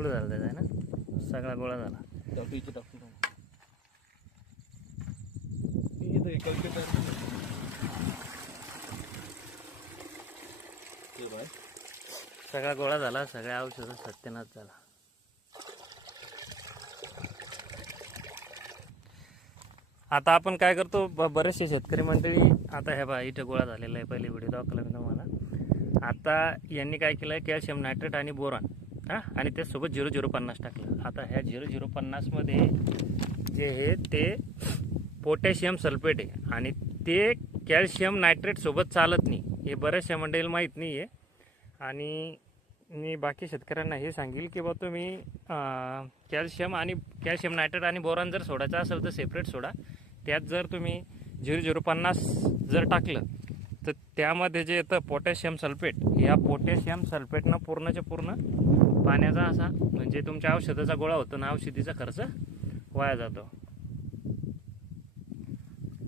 दगड झाला त्याचा आहे ना, सगळा गोळा झाला. सगळा गोळा झाला, सगळ्या औषध सत्यानाश झाला. आता आपण काय करतो, बरेचसे शेतकरी मंडळी आता ह्या बा इथं गोळा झालेला आहे, पहिले व्हिडिओ दाखवला मी तुम्हाला. आता यांनी काय केलं, कॅल्शियम नायट्रेट आणि बोरॉन आणि त्यासोबत 0050 टाकलं. आता ह्या 0050 मध्ये जे आहे ते पोटॅशियम सल्फेट आहे आणि ते कॅल्शियम नायट्रेट सोबत चालत नाही, हे बऱ्याचशा मंडळीला माहीत नाही आहे. आणि मी बाकी शेतकऱ्यांना हे सांगेल की बा तुम्ही कॅल्शियम नायट्रेट आणि बोरॉन जर सोडायचं असेल तर सेपरेट सोडा. त्यात जर तुम्ही 0050 जर टाकलं तर त्यामध्ये जे येतं पोटॅशियम सल्फेट, या पोटॅशियम सल्फेटनं पूर्णच्या पूर्ण पाण्याचा असा म्हणजे तुमच्या औषधाचा गोळा होतो ना, औषधीचा खर्च वाया जातो.